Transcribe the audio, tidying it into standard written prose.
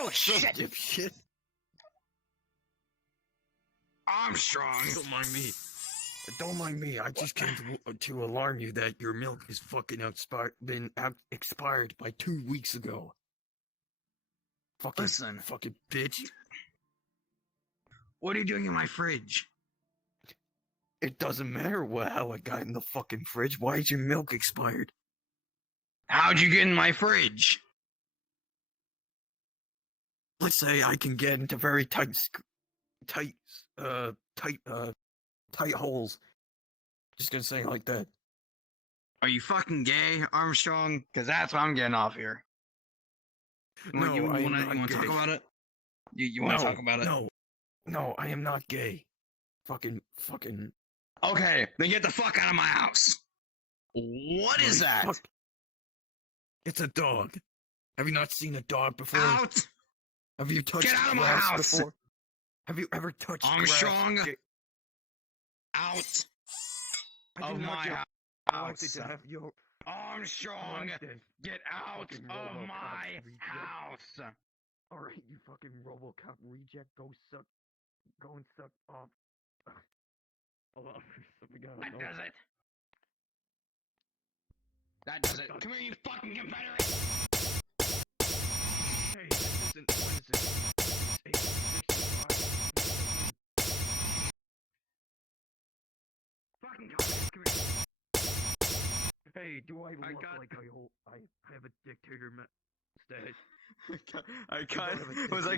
Oh shit! Dipshit. Armstrong! Don't mind me. Don't mind me. I just came to alarm you that your milk is fucking expired by 2 weeks ago. Listen. Fucking bitch. What are you doing in my fridge? It doesn't matter how it got in the fucking fridge. Why is your milk expired? How'd you get in my fridge? Let's say I can get into very tight holes. Just gonna say it like that. Are you fucking gay, Armstrong? Because that's what I'm getting off here. No, you I am wanna, not you wanna gay. talk about it? You wanna talk about it? No, I am not gay. Fucking. Okay, then get the fuck out of my house. What is that? Fuck. It's a dog. Have you not seen a dog before? Out! Have you touched Get out of my grass house! before? Have you ever touched Armstrong! grass? Out of my house! Armstrong! Get out of my house! Alright, you fucking RoboCop reject, go and suck off. Hold on, That does it! That does it! Come here, you fucking Confederate! Hey, this isn't, what is it? It's 8:65. Fucking come here. Hey, do I look like I have a dictator mustache? I got. Was like.